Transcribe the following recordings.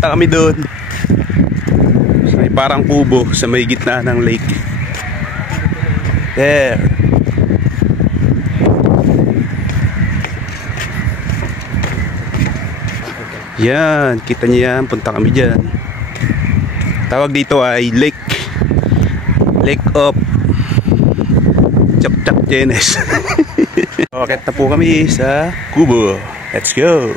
Punta kami doon. May parang kubo sa may gitna ng lake. There. Yan, kita niyo yan. Punta kami dyan. Tawag dito ay Lake of Chak Jenes. Bakit na po kami sa kubo. Let's go.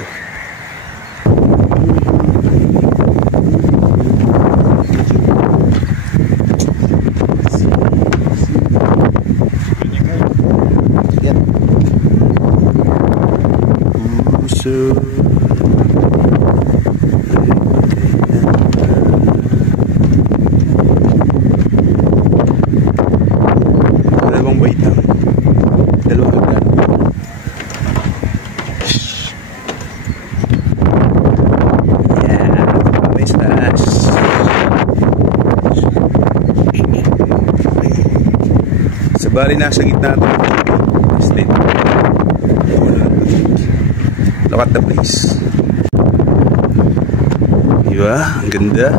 Dalawang baitang. Dalawang hagdan. Bali nasa gitna ito. Look at the place. Diba? Ang ganda.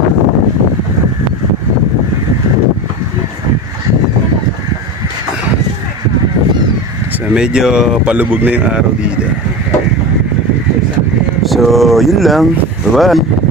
So medyo palubog na yung araw dito. So yun lang. Bye bye.